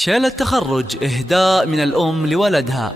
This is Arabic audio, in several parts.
شيل التخرج إهداء من الأم لولدها.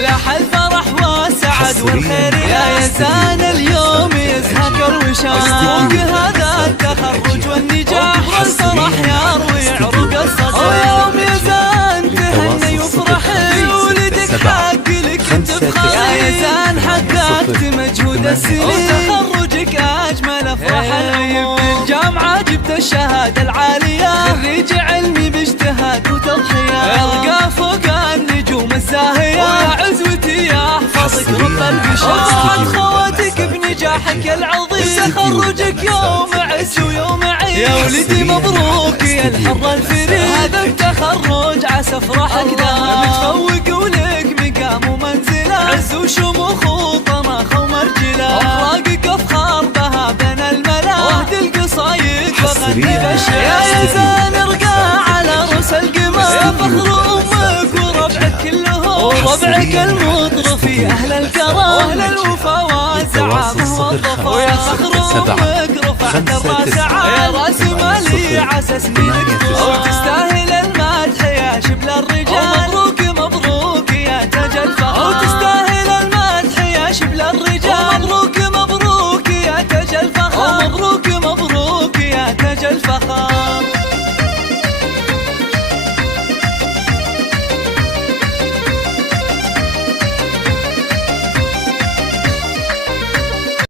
لاح الفرح والسعد والخير يا يزان اليوم يزهق الوشاح، فوق هذا التخرج والنجاح والفرح يروي عروق الصدر. يوم يزان تهني وفرح ولدك حق لك انت بخير يا يزان، حققت مجهود السنين وتخرجك اجمل افراح العمر. بالجامعة جبت الشهادة العالية، خريج علمي باجتهاد وتضحية، ارقى فوق النجوم الزاهية عزوتي يحفظك رب البشار. خواتك بنجاحك العظيم، تخرجك يوم عز ويوم عيد يا ولدي مبروك يا الحر الفريد. هذا التخرج عسى افراحك دام متفوق ولك مقام ومنزله، عز وشموخ وطماخ ومرجله، افراقك افخار بها بين الملا، واهد القصايد وغني بالشعر يا يزان ارقى على رؤوس القمر. فخر امك وربعك كلهم، وربعك المطرف في اهل الكرم واهل الوفا والزعامه والظفر. ويا فخر امك رفعت الراس يا راس مالي عسى سنينك تطول، وتستاهل المدح يا شبل الرجال.